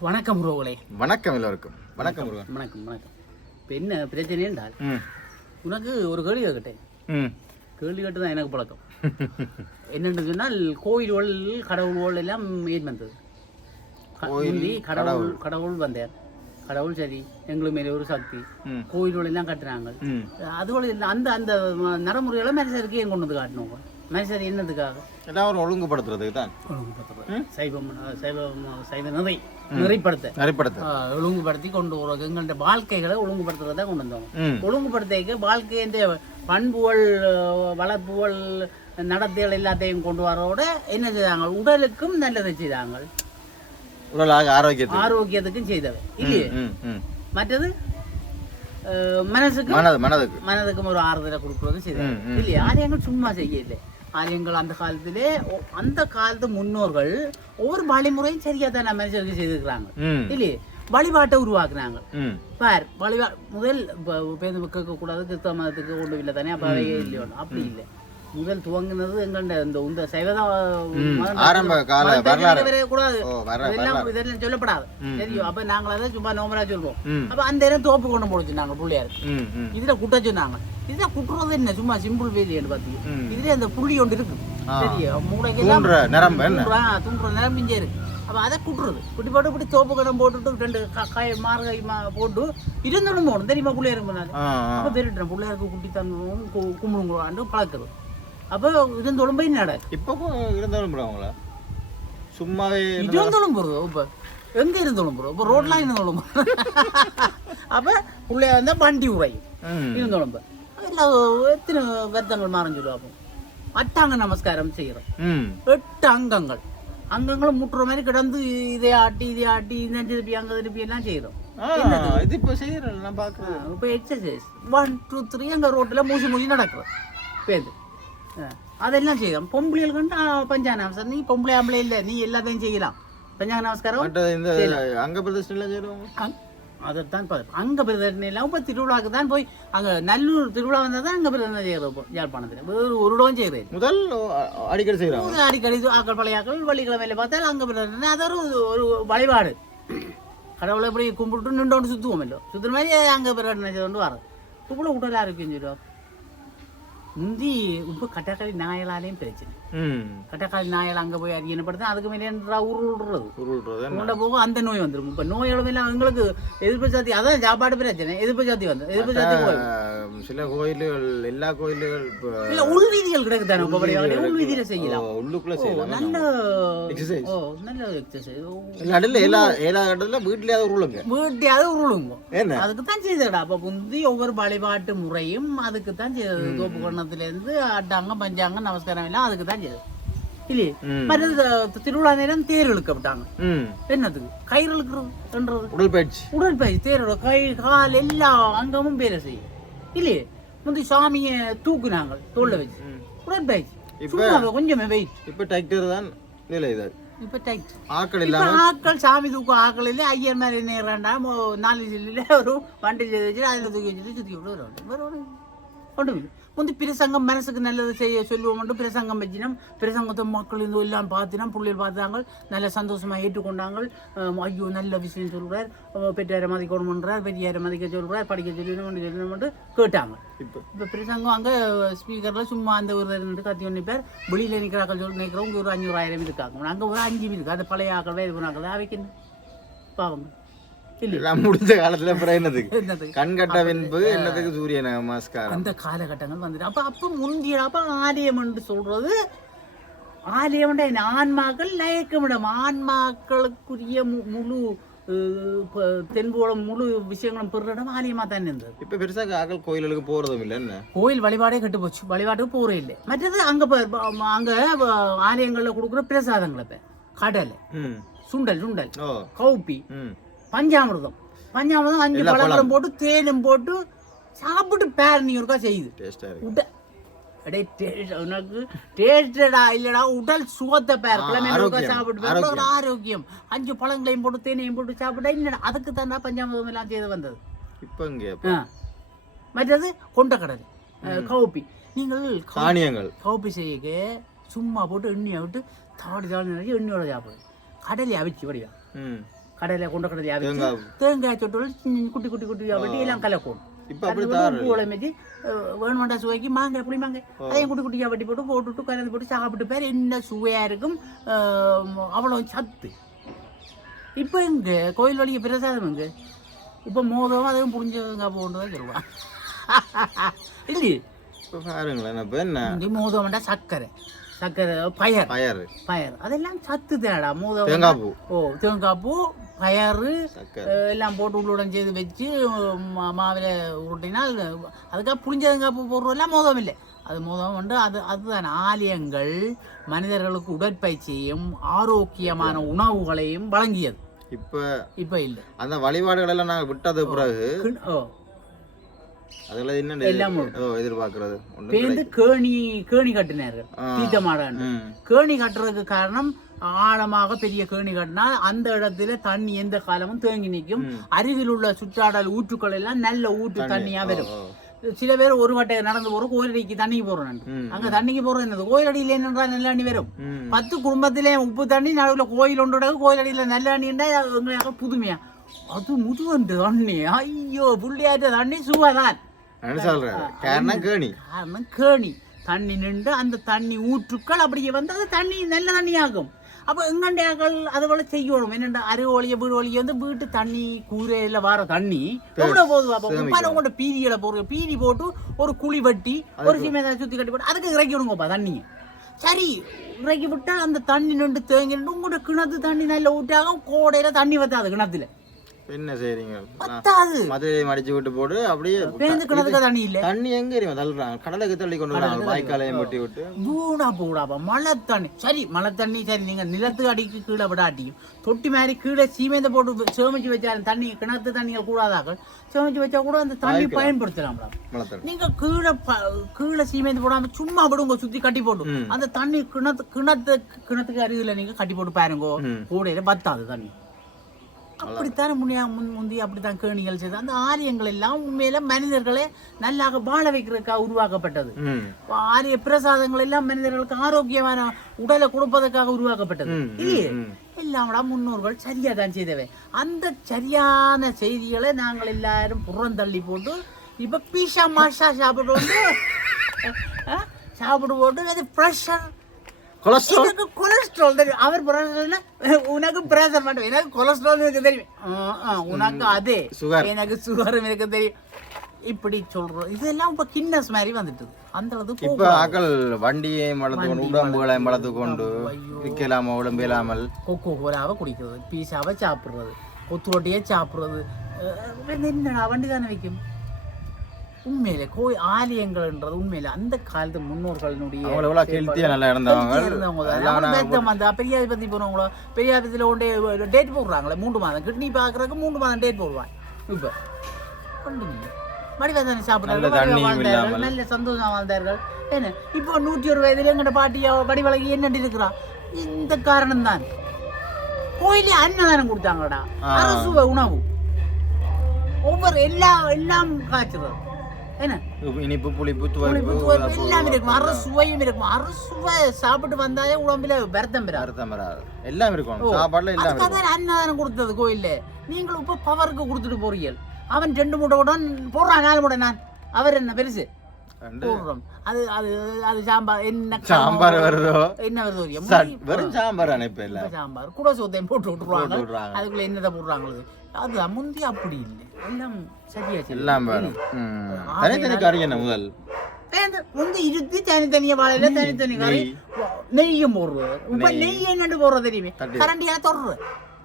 வணக்கம் உறவுகளே. வணக்கம் எல்லோருக்கும். வணக்கம் முருகன் வணக்கம் வணக்கம் இப்போ என்ன பிரச்சனை என்றால் உனக்கு ஒரு கேள்வி கேட்டேன். கேள்வி கேட்டு தான் எனக்கு பழக்கம். என்னென்னு சொன்னால் கோயில்கள் கடவுள்கள் எல்லாம் ஏன் வந்தது முந்தி கடவுள் கடவுள். வந்தார். கடவுள் சரி எங்களுக்கு மேலே ஒரு சக்தி. கோயில்கள் எல்லாம் கட்டுறாங்க ம். அதுபோல இல்லை அந்த அந்த நடைமுறைகளை மனுஷருக்கு ஏன் கொண்டு வந்து காட்டணும். மனுஷர் என்னதுக்காக? எல்லாம் ஒரு ஒழுங்குபடுத்துறதுக்கு தான். ஒழுங்குபடுத்துறது. சைவம் சைவம் சைவ நிறை நிறைப்படுத்த. நெறிப்படுத்து. ஒழுங்குபடுத்தி கொண்டு வர எங்களுடைய வாழ்க்கைகளை ஒழுங்குபடுத்துறதா கொண்டு வந்தோம் ம். ஒழுங்குபடுத்திக்க வாழ்க்கையின் பண்புகள் வளர்ப்புகள் நடத்தைகள் எல்லாத்தையும் கொண்டு வரவோட என்ன செய்தாங்க? உடலுக்கும் நல்லதை செய்தாங்க. உடலாக ஆரோக்கியத்துக்கு. ஆரோக்கியத்துக்கும் செய்தவை. இல்லையே? மற்றது மனது மனதுக்கு. மனதுக்கும் ஒரு ஆறுதலை கொடுக்கறது ம். இல்லையா? ஆலயங்கள் சும்மா செய்யல ஆலயங்கள் அந்த காலத்திலே அந்த காலத்து முன்னோர்கள் ஒவ்வொரு வழிமுறையும் சரியா தான் மனுஷருக்கு செய்திருக்கிறாங்க. இல்லையே? வழிபாட்டை உருவாக்குனாங்க. பார் வழிபா முதல் பேருந்து கேட்கக்கூடாது கிறிஸ்தவ மதத்துக்கு ஒன்றும் இல்லை தானே? அப்போ இல்லையோ அப்படி இல்லை. முதல் துவங்கினது எங்கண்ட இந்த இந்த சைவதா ஆரம்ப கால வரலாறு. கூடாது இதெல்லாம் சொல்லப்படாது. தெரியும். அப்ப நாங்கள் அதை சும்மா நோமலா சொல்லுவோம் ம். அப்ப அந்த இடம் தோப்பு கொண்டு போடுச்சு நாங்க பிள்ளையாரு இதுல குட்ட சொன்னாங்க. இதுல குட்டுறது என்ன? சும்மா சிம்பிள் வேலியன்னு பாத்தீங்க. ம். இதுல அந்த புள்ளி ஒன்று இருக்கு. தெரியும். மூளைக்கெல்லாம் தூண்டுற நரம்பு என்ன? தூண்டுறா தூண்டுற நேரம் மிஞ்சே இருக்கு. அப்ப அதை குட்டுறது. குட்டி போட்டு இப்படி தோப்பு கடம் போட்டுட்டு ரெண்டு காய் மார்கை போட்டு இருந்தோடும் போகணும் தெரியுமா பிள்ளையாருக்கு அப்போ பெருட்டுறேன் பிள்ளையாருக்கு குட்டி தங்கணும் கும்பிடுங்களான்னு பழக்கிறது. அப்போ இருந்தோடும் போய் நட. இப்போ இருந்தாலும் ப்ரோ அவங்கள. சும்மாவே இது இருந்தாலும் போகிறோம் இப்போ எங்க இருந்தாலும் போகிறோம் இப்போ ரோட்லாம் இருந்தாலும் அப்போ பிள்ளைய வந்தால் வண்டி உரையும் ம். இருந்தோடும் இல்லை எத்தனை வருத்தங்கள் மாறஞ்சிடும் அப்போ அட்டாங்க நமஸ்காரம் செய்கிறோம் எட்டு அங்கங்கள். அங்கங்களும் முட்டுற மாதிரி கிடந்து இதை ஆட்டி இதை ஆட்டி இந்த திருப்பி அங்கே திருப்பி எல்லாம் செய்கிறோம் இது இப்போ செய்யறேன் நான் பார்க்குறேன் இப்போ எக்ஸசைஸ் ஒன் டூ த்ரீ அங்கே ரோட்டில் மூசி மூசி நடக்கிறோம் பேருந்து அதெல்லாம் செய்யலாம் பொம்பளைகள் கண்டு பஞ்சானாமசம் நீ பொம்பளை ஆம்பளை இல்லை நீ எல்லாத்தையும் செய்யலாம் பஞ்சாங்க நமஸ்காரம் இந்த அங்க பிரதர்ஷனில் செய்கிறவங்க அதைத்தான் பார்த்து அங்கே பிரதர்ஷனம் இல்லாமல் இப்போ திருவிழாவுக்கு தான் போய் அங்கே நல்லூர் திருவிழா வந்தால் தான் அங்கே பிரதர்ஷனம் செய்கிறோம் இப்போ யாழ்ப்பாணத்தில் வேறு ஒரு இடம் செய்கிறது முதல் அடிக்கடி செய்கிறாங்க ஒரு அடிக்கடி ஆக்கள் பழைய ஆக்கள் வெள்ளிக்கிழமையில பார்த்தால் அங்கே பிரதர்ஷனம் அது ஒரு ஒரு வழிபாடு கடவுளை இப்படி கும்பிட்டு நின்றோண்டு சுற்றுவோம் இல்லை சுற்றுற மாதிரி அங்கே பிரதர்ஷனம் செய்து கொண்டு வரோம் இவ்வளோ உடல் ஆரோக்கியம் சொல்லுவோம் முந்தி இப்போ கட்டக்காளி நாயலாலேயும் பிரச்சனை. கட்டக்காளி நாயல் அங்கே போய் அறியப்படுத்தா அதுக்கு மேலே உருள்றது? உருண்ட போக அந்த நோய் வந்துடும் இப்போ நோய்களும் எல்லாம் எங்களுக்கு எதிர்ப்பு சாத்தி அதான் சாப்பாடு பிரச்சனை. எதிர்ப்பு சாத்தி வந்து எதிர்ப்பு ஆஹ் சில கோயில்கள் எல்லா கோயில்கள் இல்ல உள்வீதிகள் கிடக்கு தானே இப்போ உள்வீதியில செய்யலாம். உள்ளுக்குள்ள செய்யலாம். நல்ல Exercise. ஓ நல்ல எக்ஸசைஸ் நடுல எல்லா எல்லா இடத்துல வீட்லயாவது உருளுங்க. வீட்டையாவது உருளுங்க. அதுக்கு தான் செய்தடா. அப்போ முந்தி ஒவ்வொரு வழிபாட்டு முறையும் அதுக்கு தான் செய்தது தோப்பு கொண்டத்துலேருந்து அட்டாங்க பஞ்சாங்க நமஸ்காரம் எல்லாம் அதுக்கு தான் செய்தது. இல்லையே. மற்றது திருவிழா நேரம் தேர் இழுக்கப்பட்டாங்க ம். என்னதுக்கு கயிறு இழுக்கிறதுன்றது உடற்பயிற்சி. உடற்பயிற்சி தேரோட கை கால் எல்லா அங்கமும் பேரை செய்யும். இல்லையே? முந்தி சாமியை தூக்குனாங்க தோல்ல வச்சு. உடற்பயிற்சி. கொஞ்சமே வெயிட் இப்போ டிராக்டர் தான் நிலை இது இப்ப டைட் ஆக்கள் இல்லாம ஆட்கள் சாமி தூக்கும் ஆட்கள் இல்லை ஐயர் மாதிரி என்ன ரெண்டாம் நாலு சில்லில் ஒரு வண்டி செய்து வச்சுட்டு அதில் தூக்கி வச்சுட்டு சுற்றி விட்டு வருவாங்க. வேற ஒரு ஒன்றும் இல்லை முந்தி பிரசங்கம் மனசுக்கு நல்லது செய்ய சொல்லுவோம் மட்டும் பிரசங்கம் வச்சினோம். பிரசங்கத்தை மக்கள் இந்த எல்லாம் பார்த்தினோம். பிள்ளைகள் பார்த்தாங்க நல்ல சந்தோஷமா ஏற்றுக்கொண்டாங்க ஐயோ நல்ல விஷயம் சொல்றார். அஹ் பெற்றாரை மதிக்கணும்ன்றார் பெரியாரை மதிக்க சொல்றார். படிக்க சொல்லணும் சொல்லணும் கேட்டாங்க இப்போ? இப்போ பிரசங்கம் அங்கே ஸ்பீக்கரில் சும்மா அந்த ஒரு ரெண்டு கத்தி ஒன்று பேர் வெளியில் நிற்கிறாக்கள் சொல்லி நிற்கிறவங்க ஒரு அஞ்சூறாயிரம் இருக்காங்க. அங்கே ஒரு அஞ்சு இருக்கு. அந்த பழைய ஆக்கள் வேறு பண்ணாக்கள் அவைக்கு பாவம் எல்லாம் முடிஞ்ச காலத்துல அப்புறம் என்னதுக்கு என்னது கண்கட்ட வென்பு என்னதுக்கு சூரிய நமஸ்காரம் அந்த காலகட்டங்கள் வந்துட்டு அப்போ அப்போ முந்திய அப்போ ஆலயம் என்று சொல்றது ஆலயம் ஆன்மாக்கள் லயக்கமிடம் ஆன்மாக்களுக்குரிய முழு தென்போളം முழு விஷயங்களும் பெறுற இடம் ஆலயமா தான் இருந்தது இப்ப பெருசா ஆக்கள் கோயிலுக்கு போறதும் இல்லை என்ன கோயில் வழிபாடே கெட்டு போச்சு வழிபாட்டுக்கு போறே இல்லை மற்றது அங்க அங்க ஆலயங்கள்ல கொடுக்குற பிரசாதங்களை கடலை சுண்டல் சுண்டல் கௌப்பி பஞ்சாமிர்தம். பஞ்சாமிர்தம் அஞ்சு பழங்களும் போட்டு தேனும் போட்டு சாப்பிட்டு பேர் நீ ஒருக்கா செய்யுது டேஸ்டா இருக்கு. உட அடே டேஸ்ட் உனக்கு டேஸ்டடா இல்லடா உடல் சுகத்தை பேர். கிழமை சாப்பிட்டு பேர். ஆரோக்கியம். உடல் அஞ்சு பழங்களையும் போட்டு தேனையும் போட்டு சாப்பிட்டா என்னடா அதுக்கு தான்டா பஞ்சாமிர்தம் எல்லாம் செய்து வந்தது. இப்ப இங்க. மற்றது கொண்டக்கடலை கவுப்பி. நீங்கள் தானியங்கள். கவுப்பி செய்ய சும்மா போட்டு எண்ணெயை விட்டு தாடி தாடி நிறைய எண்ணெயோட சாப்பிடு. கடலை அவிச்சு வடிவா. கடையில் கொண்ட கடையில் அவிச்சு தேங்காய் சொட்டு குட்டி குட்டி குட்டியாக வெட்டி எல்லாம் கலக்கும் வச்சு வேணுமெண்டா சுவைக்கு மாங்காய் புளி மாங்காய் அதையும் குட்டி குட்டியாக வெட்டி போட்டு போட்டுட்டு கலந்து போட்டு சாப்பிட்டு பேர் என்ன சுவையாக இருக்கும் அவ்வளோ சத்து இப்போ இங்க கோயில் வழிக்கு பிரசாதம் இங்க இப்போ மோதம் அதையும் புரிஞ்சவங்க போட்டு தான் சொல்லுவான் இல்லையே இப்ப பாருங்களேன் இப்ப என்ன மோதம்டா சர்க்கரை சர்க்கரை பயர் பயறு பயர் அதெல்லாம் சத்து தேடா மோதம் தேங்காய் பூ ஓ தேங்காய் பூ பயறு எல்லாம் போட்டு உள்ளுடன் செய்து வச்சு மாவில உருட்டினால் அதுக்காக புளிஞ்ச தேங்காய் பூ போடுறதெல்லாம் மோதம் இல்லை. அது மோதம் வந்து அது அதுதான் ஆலயங்கள் மனிதர்களுக்கு உடற்பயிற்சியையும் ஆரோக்கியமான உணவுகளையும் வழங்கியது. இப்ப இப்போ இல்லை. அந்த வழிபாடுகள் எல்லாம் நாங்க விட்டது பிறகு அதெல்லாம் என்ன எல்லாம் எதிர்பார்க்கறது? பேருந்து கேணி கேணி கட்டினார்கள். ஆ. தீட்டமாடான் ம். கேணி கட்டுறதுக்கு காரணம் ஆழமாக பெரிய கேணி கட்டினா அந்த இடத்துல தண்ணி எந்த காலமும் தேங்கி நிற்கும். அருகில் உள்ள சுற்றாடல் ஊற்றுக்கள் எல்லாம் நல்ல ஊற்று தண்ணியா வரும். சில பேர் ஒரு வட்டை நடந்து போறோம் கோயிலடிக்கு தண்ணிக்கு போறோம். அங்க தண்ணிக்கு போறோம் என்னது? கோயிலடியில் என்னன்றா நல்ல தண்ணி வரும். பத்து குடும்பத்திலே உப்பு தண்ணி நடுவில் கோயில் ஒன்றோட கோயிலடியில் நல்ல தண்ணின்னா எங்களுக்கு புதுமையா. அது முதுவண்டு தண்ணி. ஐயோ புள்ளியாற்ற தண்ணி சுவைதான். என்ன சொல்றேன் காரணம் கேணி. காரணம் கேணி. தண்ணி நின்று அந்த தண்ணி ஊற்றுக்கள் அப்படியே வந்து அது தண்ணி நல்ல தண்ணியாகும். அப்போ எங்கண்டியாக்கள் அது போல செய்யணும். என்னென்ன அரு ஒளிய வீடு ஒளிய வந்து வீட்டு தண்ணி கூரையில் வர தண்ணி எவ்வளோ போகுது அப்போ உப்பான உங்களோட பீதிகளை போடுங்க பீதி போட்டு ஒரு குழி வெட்டி ஒரு சீமையை சுற்றி கட்டி போட்டு அதுக்கு இறக்கி விடுங்கப்பா தண்ணியை சரி இறக்கி விட்டா அந்த தண்ணி நின்று தேங்கி நின்று உங்களோட கிணத்து தண்ணி நல்ல ஊட்டாகும் கோடையில் தண்ணி வத்தாது கிணத்துல. என்ன செய்றீங்க? வத்தாது மதுரையை மடிச்சு விட்டு போட்டு அப்படியே பேருந்து கிணத்துக்கு தண்ணி இல்லை. தண்ணி எங்க எரியும் தள்ளுறாங்க கடலுக்கு தள்ளி கொண்டு வராங்க வாய்க்காலையும் வெட்டி விட்டு. பூடா பூடாப்பா மழை தண்ணி. சரி மழை தண்ணி சரி நீங்க நிலத்து அடிக்கு கீழே விடாட்டியும். தொட்டி மாதிரி கீழே சீமைந்த போட்டு சேமிச்சு வச்சாலும் தண்ணி கிணத்து தண்ணிகள் கூடாதாக்கள் சேமிச்சு வச்சா கூட அந்த தண்ணி பயன்படுத்தலாம்டா தண்ணி. நீங்க கீழே கீழே சீமைந்து போடாம சும்மா விடுங்க சுத்தி கட்டி போட்டு. அந்த தண்ணி கிணத்து கிணத்து கிணத்துக்கு அருகில நீங்க கட்டி போட்டு பாருங்க. கூடையில பத்தாது தண்ணி. அப்படித்தானே முன்னையா முன் முந்தி அப்படித்தான் கேணிகள் செய்து அந்த ஆலயங்கள் எல்லாம் உண்மையில மனிதர்களை நல்லாக வாழ வைக்கிறதுக்காக உருவாக்கப்பட்டது. ஆரிய பிரசாதங்கள் எல்லாம் மனிதர்களுக்கு ஆரோக்கியமான உடலை கொடுப்பதற்காக உருவாக்கப்பட்டது. இல்லையே? ம். எல்லாம் விட முன்னோர்கள் சரியா தான் செய்தவை. அந்த சரியான செய்திகளை நாங்கள் எல்லாரும் புறந்தள்ளி போட்டு இப்ப பீஷா மாஷா சாப்பிட்டு வந்து போட்டு அது ப்ரெஷர் கொலஸ்ட்ரால்? கொலஸ்ட்ரால் தெரியும். அவர் பிரஷர்ல உனக்கு பிரஷர் மட்டும் எனக்கு கொலஸ்ட்ரால் எனக்கு தெரியும். உனக்கு அதே. சுகர். எனக்கு சுகரும் எனக்கு தெரியும். இப்படி சொல்றோம். இதெல்லாம் இப்ப கின்னஸ் மாதிரி வந்துட்டு அந்த அளவுக்கு இப்ப ஆக்கள் வண்டியை வளர்த்து கொண்டு உடம்புகளை வளர்த்து கொண்டு விற்கலாம உடம்பு இல்லாமல்? கொக்கோ கோலாவை குடிக்கிறது. பீஸாவை சாப்பிடுறது. கொத்து ரொட்டியை சாப்பிடுறது. என்னடா வண்டி தானே வைக்கும் உண்மையில கோயில் ஆலயங்கள்ன்றது உண்மையில அந்த காலத்து நல்லா இருந்தவங்க. தான். பெரியாதிபதி போனவங்களோ பெரியாதிபதியில் கொண்டே டேட் போடுறாங்களே மூன்று மாதம். கிட்னி பார்க்கறதுக்கு மூன்று மாதம் டேட் போடுவாங்க. இப்போ ஒன்றுமில்லை மடிவாதானே சாப்பிட்றாங்க நல்ல சந்தோஷமா வாழ்ந்தார்கள். என்ன? இப்போ நூற்றி ஒரு வயதுல எங்கட பாட்டியா வடிவழகி என்னட்டு இருக்கிறா இந்த காரணம் தான் கோயிலே அன்னதானம் கொடுத்தாங்கடா. ஆ. அரசுவ உணவு. ஒவ்வொரு எல்லா எல்லாம் காய்ச்சுறது என்ன? இனிப்பு புளிப்பு துவைப்பு துவைப்பு எல்லாம் இருக்கும். அரசுவையும் இருக்கும். அரசுவை சாப்பிட்டு வந்தாலே உடம்புல வருத்தம் பெறாது அர்த்தம் வராது. எல்லாம் இருக்கும். சாப்பாடுல எல்லாம் அதுக்காக இருக்கும். தான் அன்னதானம் கொடுத்தது கோயில்ல. நீங்கள் இப்ப பவருக்கு கொடுத்துட்டு போறீங்க அவன் ரெண்டு மூட்டை கூட போடுறான் நாலு மூட்டை நான். அவர் என்ன பெருசு? அது அது அது சாம்பார். என்ன சாம்பார் வருதோ? என்ன வருது ஒரு எம்ம- சட்- வெறும் சாம்பார் அனுப்ப சாம்பார். குட சோத்தையும் போட்டு விட்டுருவாங்க. அதுக்குள்ள என்னதை போடுறாங்களது அது முந்தி அப்படி இல்லை. எல்லாம் சரியா சரி எல்லாம் வரும். தனித்தனி கறி என்ன முதல்? வேந்த இருத்தி தனித்தனியா வாழையில தனித்தனி கறி நெய்யும் போடுறது. இப்ப நெய். என்னன்னு போடுறது தெரியுமே? தட்டி. கரண்டியா தொடரு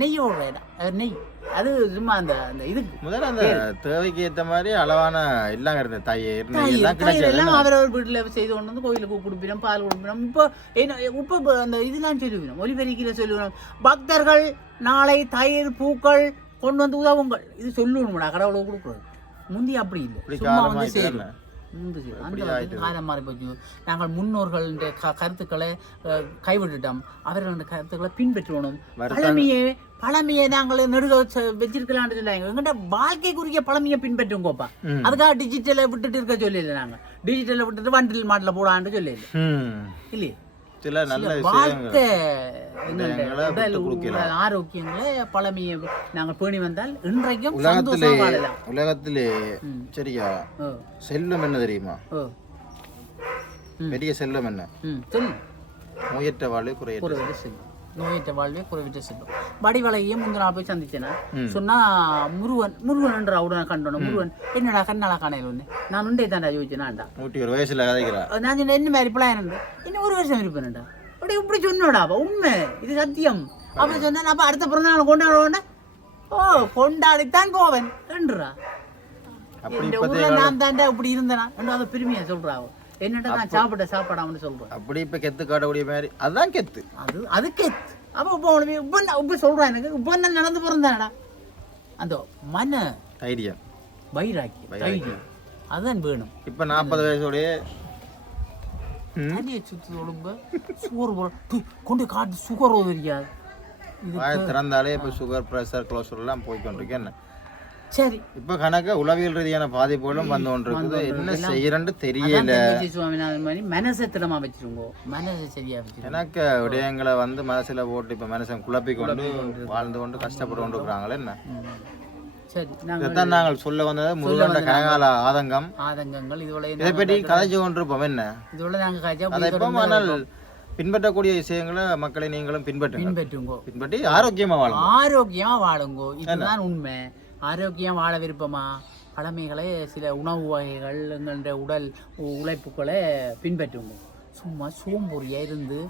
நெய் போடுறேன் அது நெய். அது சும்மா அந்த அந்த இதுக்கு. முதல்ல அந்த தேவைக்கு ஏத்த மாதிரி அளவான எல்லாம் இருந்தது தயிர் எல்லாம் அவரவர் வீட்டுல செய்து கொண்டு வந்து கோயிலுக்கு கொடுப்பினோம் பால் கொடுப்பினோம். இப்போ என்ன இப்போ அந்த இதெல்லாம் சொல்லுவினோம் ஒலிபெருக்கில சொல்லுவினோம் பக்தர்கள் நாளை தயிர் பூக்கள் கொண்டு வந்து உதவுங்கள். இது சொல்லணும்டா கடவுளுக்கு கொடுக்குறது. முந்தி அப்படி இல்லை. சும்மா வந்து சேரும். அந்த காலம் மாறி போச்சு. நாங்கள் முன்னோர்களுடைய க கருத்துக்களை கைவிட்டுட்டோம். அவர்களுடைய கருத்துக்களை பின்பற்றணும் பழமையே பழமையை நாங்கள் நெடுக வச்ச- வச்சிருக்கலாம்னு சொல்லாங்க எங்கிட்ட வாழ்க்கைக்குரிய பழமையை பின்பற்றுங்கோப்பா. அதுக்காக டிஜிட்டலை விட்டுட்டு இருக்க சொல்லல நாங்க. டிஜிட்டலை விட்டுட்டு வண்டில் மாட்டில் போடான்னு சொல்லல. இல்லையே? வாழ்க்கை உடல் ஆரோக்கியங்களை பழமையை நாங்கள் பேணி வந்தால் இன்றைக்கும் உலகத்திலே உலகத்திலே. சரியா செல்வம் என்ன தெரியுமா. பெரிய செல்வம் என்ன? நோயற்ற வாழ்வு குறையற்ற செல்லும் நோயற்ற வாழ்வே குறைவிட்டு செல்லும் வடிவலையே முந்தின நாள் போய் சந்திச்சேனா. சொன்னா முருகன் முருகன் என்ற உடனே கண்டோன. முருகன் என்னடா கண்ணால காணையில் ஒன்று நான் உண்டே தாண்டா யோசிச்சேனாண்டா நூற்றி ஒரு வயசுல கதைக்கிறா நான் சொன்னேன் என்ன மாதிரி பிளான் உண்டு? இன்னும் ஒரு வருஷம் இருப்பேன்டா அப்படி இப்படி சொன்னோடா அப்ப உண்மை இது சத்தியம். அப்படி சொன்னேன் அப்ப அடுத்த பிறந்த நாள் கொண்டாடுவோன்னா ஓ கொண்டாடித்தான் போவேன் என்றா அப்படி இந்த ஊர்ல நான் தாண்டா இப்படி இருந்தேனா? அதை பெருமையா சொல்றா. என்னடா நான் சாப்பிட்ட சாப்பாடாமனு சொல்றேன் அப்படி இப்ப கெத்து காட்டக்கூடிய மாதிரி. அதுதான் கெத்து. அது அது கெத்து. அப்ப இப்போ உனக்கு இப்போ இப்போ சொல்றேன் எனக்கு இப்போ நான் நடந்து பிறந்தானடா? அந்த மன தைரியம். வைராக்கியம் தைரியம். அதுதான் வேணும். இப்ப நாற்பது வயசோடய தண்ணியை சுற்றி ஒழும்ப சுகர் போல கொண்டு காட்டு சுகர் தெரியாது வாயை திறந்தாலே இப்ப சுகர் பிரஷர் கொலஸ்ட்ரால் எல்லாம் போய்க்கொண்டிருக்கு என்ன? சரி. இப்ப கணக்க உளவியல் ரீதியான பாதிப்புகளும் வந்து கொண்டிருக்குது. என்ன செய்யறன்னு தெரியல. சுவாமிநாதன் மாதிரி மனசை திடமா வச்சிருங்கோ. மனசை சரியா வச்சிருங்க. எனக்கு விடயங்களை வந்து மனசுல போட்டு இப்ப மனசன் குழப்பி கொண்டு வாழ்ந்து கொண்டு கஷ்டப்பட்டு கொண்டு இருக்கிறாங்களே என்ன? சரி நாங்கள் இதைத்தான் நாங்கள் சொல்ல வந்தது. முருகண்ட கனகால ஆதங்கம். ஆதங்கங்கள் இதோட இதை பற்றி கதைச்சு கொண்டிருப்போம். என்ன? இதோட நாங்கள் அதை இப்போ ஆனால் பின்பற்றக்கூடிய விஷயங்களை மக்களை நீங்களும் பின்பற்றுங்க பின்பற்றுங்கோ. பின்பற்றி ஆரோக்கியமா வாழுங்க. ஆரோக்கியமா வாழுங்கோ. இதுதான் உண்மை. ஆரோக்கியம் வாழ விருப்பமா? பழமைகளை சில உணவு வகைகள் எங்களுடைய உடல் உழைப்புகளை பின்பற்றுங்க. சும்மா சோம்பொறியா இருந்து.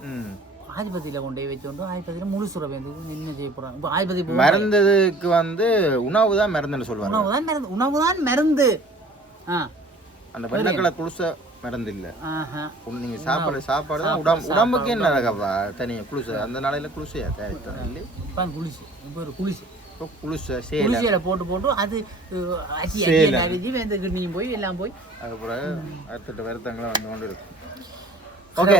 ஆதிபதியில கொண்டு போய் வச்சு வந்து ஆதிபதியில முழு சுர வந்து என்ன செய்ய போறாங்க. இப்போ ஆதிபதி மருந்துக்கு வந்து உணவு தான் மருந்துன்னு சொல்லுவாங்க உணவு தான் மருந்து உணவு தான் மருந்து. ஆ. அந்த வெள்ளக்கலை குளிச மருந்து இல்ல. ஆஹா. உன் நீங்க சாப்பாடு சாப்பாடு தான் உடம்பு உடம்புக்கு என்ன அழகப்பா தனியா குளிச அந்த நாளையில குளிசையா? தயாரித்தோம் இல்லை இப்போ ஒரு குளிச. சேலை. குளிசையில போட்டு போட்டு அது அரிசி அரிசி வெந்த கிண்ணியும் போய் எல்லாம் போய் அதுக்கப்புறம் அடுத்த வருத்தங்களும் வந்து கொண்டு இருக்கு ஓகே.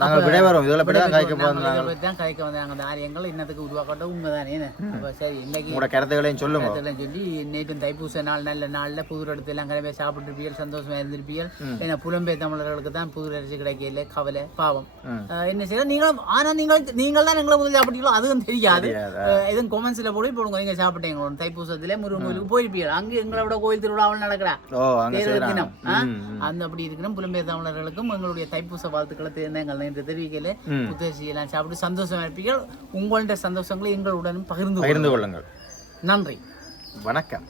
நாங்கள் விடைபெறும் இதில் பற்றி தான் காய்க்க பற்றி தான் கதைக்க வந்தாங்க ஆரியங்கள் இன்னத்துக்கு உருவாக்கட்டும் உண்மைதானே? அப்போ சரி இன்னைக்கு உங்களோட கருத்துக்களையும் சொல்லுங்க. இதெல்லாம் சொல்லி நேற்று தைப்பூச நாள் நல்ல நாளில் புது இடத்துல எல்லாம் கிளம்பி சாப்பிட்டுருப்பீர்கள் சந்தோஷமா இருந்திருப்பீர்கள். ஏன்னா புலம்பெயர் தமிழர்களுக்கு தான் புது அரிசி கிடைக்கல கவலை பாவம். என்ன செய்யலாம் நீங்களும் ஆனால் நீங்கள் நீங்கள் தான் எங்களை முதல் சாப்பிட்டீங்களோ அதுவும் தெரியாது. எதுவும் கொமெண்ட்ஸில் போய் போடுங்க நீங்கள் சாப்பிட்டீங்களோ தைப்பூசத்தில் முருகன் கோயிலுக்கு போயிருப்பீர்கள். அங்கே எங்களோட கோயில் திருவிழாவில் நடக்கிறா? தேர்தல் தினம்? அந்த அப்படி இருக்கணும். புலம்பெயர் தமிழர்களுக்கும் எங்களுடைய தைப்பூச வாழ்த்துக்களை தேர்ந்தங்கள் என்று தெரிவிக்கல ம். புத்தரிசி எல்லாம் சாப்பிட்டு சந்தோஷமா இருப்பீர்கள். உங்களுடைய சந்தோஷங்களை எங்களுடன் பகிர்ந்து பகிர்ந்து. கொள்ளுங்கள். நன்றி. வணக்கம்.